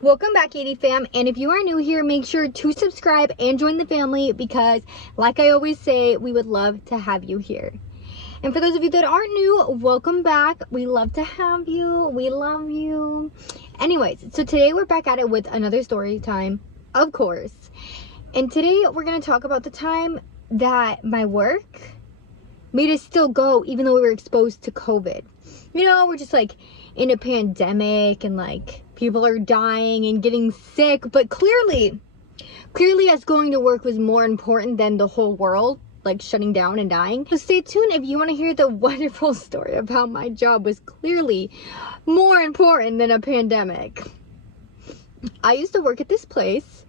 Welcome back, 80 fam, and if you are new here, make sure to subscribe and join the family because, like I always say, we would love to have you here. And for those of you that aren't new, welcome back. We love to have you. We love you. Anyways, so today we're back at it with another story time, of course. And today we're going to talk about the time that my work made us still go even though we were exposed to COVID. You know, we're just like in a pandemic and like people are dying and getting sick, but clearly us going to work was more important than the whole world like shutting down and dying. So stay tuned if you want to hear the wonderful story of how my job was clearly more important than a pandemic. I used to work at this place,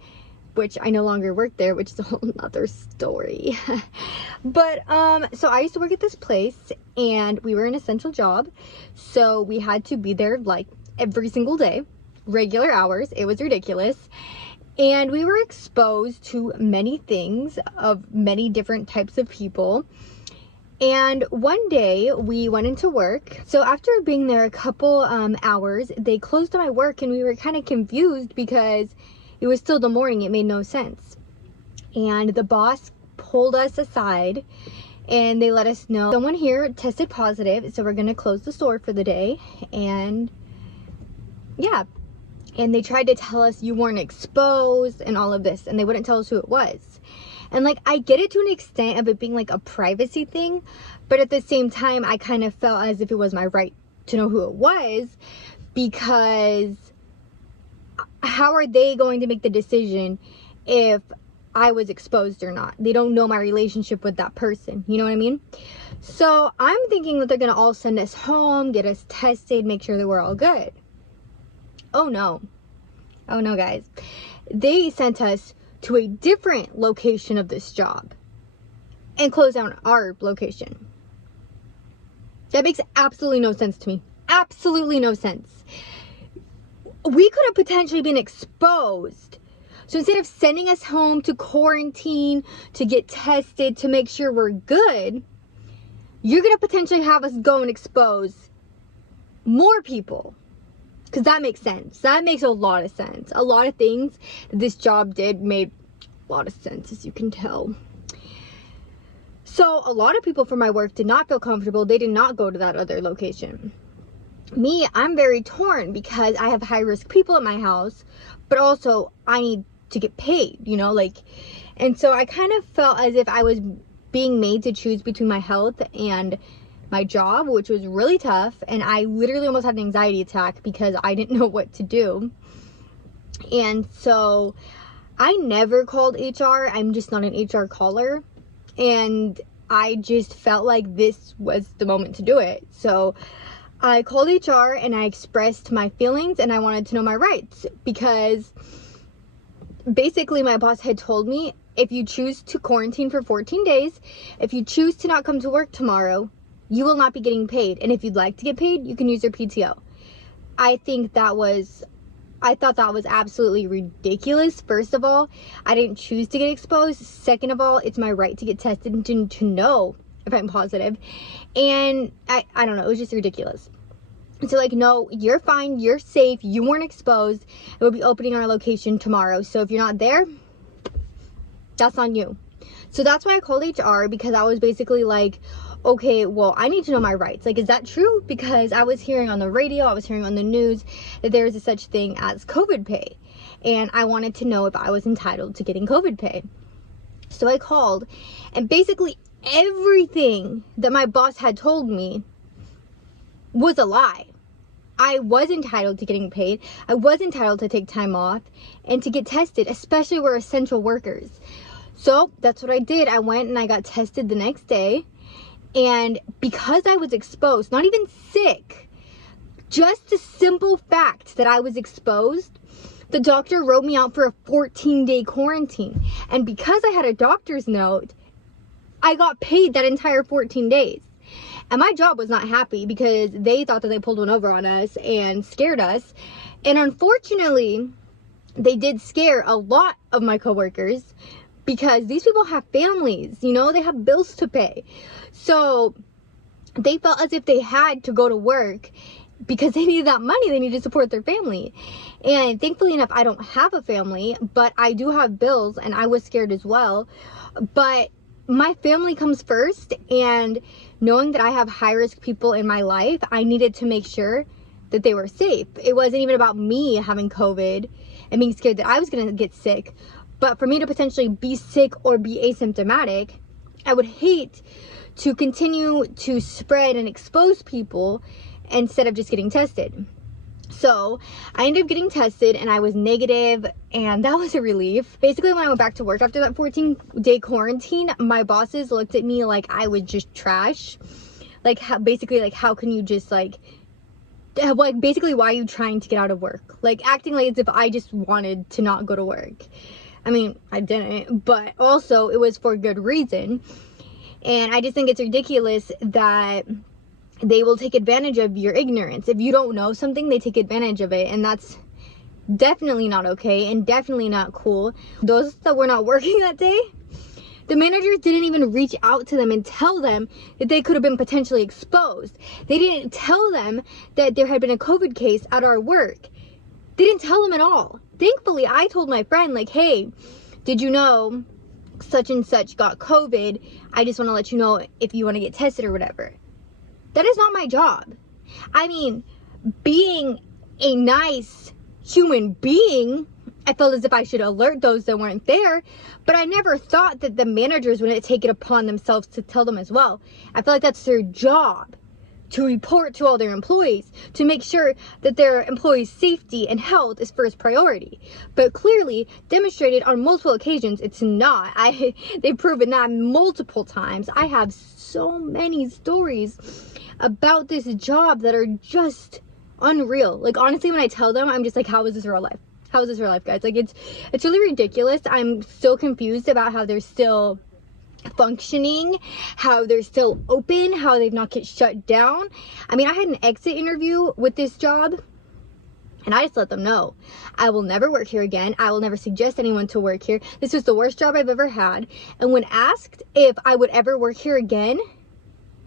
which I no longer work there, which is a whole nother story. But so I used to work at this place and we were an essential job, so we had to be there like every single day, regular hours. It was ridiculous. And we were exposed to many things of many different types of people. And one day we went into work. So after being there a couple hours, they closed my work and we were kind of confused because it was still the morning. It made no sense. And the boss pulled us aside and they let us know someone here tested positive, so we're gonna close the store for the day. And yeah, and they tried to tell us you weren't exposed and all of this, and they wouldn't tell us who it was. And like, I get it to an extent of it being like a privacy thing, but at the same time I kind of felt as if it was my right to know who it was, because how are they going to make the decision if I was exposed or not? They don't know my relationship with that person, you know what I mean? So I'm thinking that they're gonna all send us home, get us tested, make sure that we're all good. Oh no guys, they sent us to a different location of this job and closed down our location. That makes absolutely no sense to me. Absolutely no sense. We could have potentially been exposed. So instead of sending us home to quarantine, to get tested, to make sure we're good, you're going to potentially have us go and expose more people. Because that makes sense. That makes a lot of sense. A lot of things that this job did made a lot of sense, as you can tell. So a lot of people from my work did not feel comfortable. They did not go to that other location. Me, I'm very torn because I have high risk people at my house, but also I need to get paid, you know, like, and so I kind of felt as if I was being made to choose between my health and my job, which was really tough. And I literally almost had an anxiety attack because I didn't know what to do. And so I never called HR. I'm just not an HR caller. And I just felt like this was the moment to do it. So I called HR and I expressed my feelings and I wanted to know my rights, because basically my boss had told me, if you choose to quarantine for 14 days, if you choose to not come to work tomorrow, you will not be getting paid. And if you'd like to get paid, you can use your PTO. I thought that was absolutely ridiculous. First of all, I didn't choose to get exposed. Second of all, it's my right to get tested and to know if I'm positive. And I don't know, it was just ridiculous. So like, no, you're fine, you're safe, you weren't exposed, and we'll be opening our location tomorrow. So if you're not there, that's on you. So that's why I called HR, because I was basically like, okay, well, I need to know my rights. Like, is that true? Because I was hearing on the radio, I was hearing on the news that there is a such thing as COVID pay. And I wanted to know if I was entitled to getting COVID pay. So I called, and basically everything that my boss had told me was a lie. I was entitled to getting paid. I was entitled to take time off and to get tested, especially we're essential workers. So that's what I did. I went and I got tested the next day. And because I was exposed, not even sick, just the simple fact that I was exposed, the doctor wrote me out for a 14-day quarantine. And because I had a doctor's note, I got paid that entire 14 days. And my job was not happy because they thought that they pulled one over on us and scared us. And unfortunately, they did scare a lot of my coworkers because these people have families, you know, they have bills to pay. So they felt as if they had to go to work because they needed that money. They needed to support their family. And thankfully enough, I don't have a family, but I do have bills, and I was scared as well. But my family comes first, and knowing that I have high risk people in my life, I needed to make sure that they were safe. It wasn't even about me having COVID and being scared that I was gonna get sick, but for me to potentially be sick or be asymptomatic. I would hate to continue to spread and expose people instead of just getting tested. So I ended up getting tested, and I was negative, and that was a relief. Basically, when I went back to work after that 14-day quarantine, my bosses looked at me like I was just trash. Like, how can you just basically, why are you trying to get out of work? Like, acting like as if I just wanted to not go to work. I mean, I didn't, but also it was for good reason. And I just think it's ridiculous that they will take advantage of your ignorance. If you don't know something, they take advantage of it, and that's definitely not okay and definitely not cool. Those that were not working that day, the managers didn't even reach out to them and tell them that they could have been potentially exposed. They didn't tell them that there had been a COVID case at our work. They didn't tell them at all. Thankfully, I told my friend, like, hey, did you know such and such got COVID? I just want to let you know if you want to get tested or whatever. That is not my job. I mean, being a nice human being, I felt as if I should alert those that weren't there, but I never thought that the managers wouldn't take it upon themselves to tell them as well. I feel like that's their job, to report to all their employees, to make sure that their employees' safety and health is first priority. But clearly, demonstrated on multiple occasions, it's not. They've proven that multiple times. I have so many stories about this job that are just unreal. Like, honestly, when I tell them, I'm just like, how is this real life? How is this real life, guys? Like, it's really ridiculous. I'm so confused about how they're still functioning, how they're still open, how they've not get shut down. I mean, I had an exit interview with this job, and I just let them know, I will never work here again. I will never suggest anyone to work here. This was the worst job I've ever had. And when asked if I would ever work here again,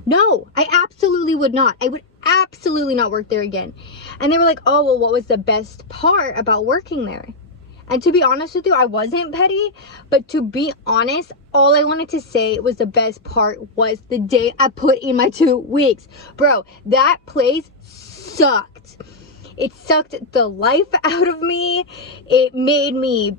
no, I absolutely would not. I would absolutely not work there again. And they were like, oh, well, what was the best part about working there? And to be honest with you, I wasn't petty, but to be honest, all I wanted to say was the best part was the day I put in my 2 weeks. Bro, that place sucked. It sucked the life out of me. It made me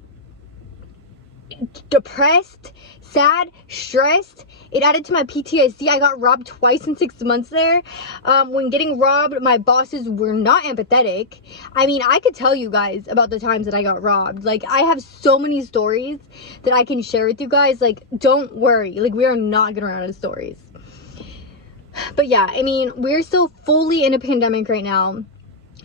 depressed, sad, stressed. It added to my PTSD. I got robbed twice in 6 months there. When getting robbed, my bosses were not empathetic. I mean, I could tell you guys about the times that I got robbed. Like, I have so many stories that I can share with you guys. Like, don't worry. Like, we are not gonna run out of stories. But yeah, I mean, we're still fully in a pandemic right now,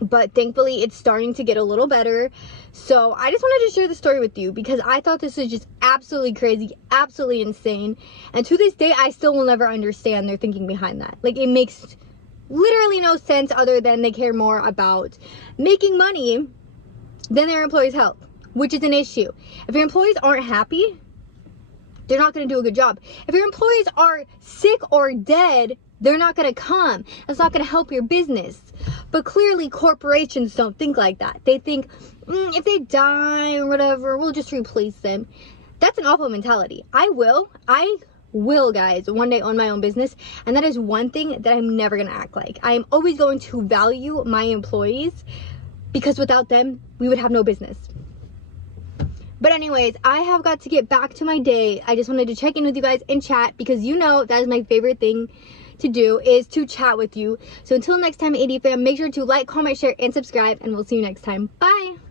but thankfully it's starting to get a little better. So I just wanted to share the story with you because I thought this was just absolutely crazy, absolutely insane. And to this day, I still will never understand their thinking behind that. Like, it makes literally no sense other than they care more about making money than their employees' health, which is an issue. If your employees aren't happy, they're not going to do a good job. If your employees are sick or dead, they're not going to come. That's not going to help your business. But clearly, corporations don't think like that. They think, if they die or whatever, we'll just replace them. That's an awful mentality. I will, guys, one day own my own business. And that is one thing that I'm never going to act like. I am always going to value my employees because without them, we would have no business. But anyways, I have got to get back to my day. I just wanted to check in with you guys and chat because you know that is my favorite thing to do is to chat with you. So until next time, AD fam, make sure to like, comment, share, and subscribe, and we'll see you next time. Bye!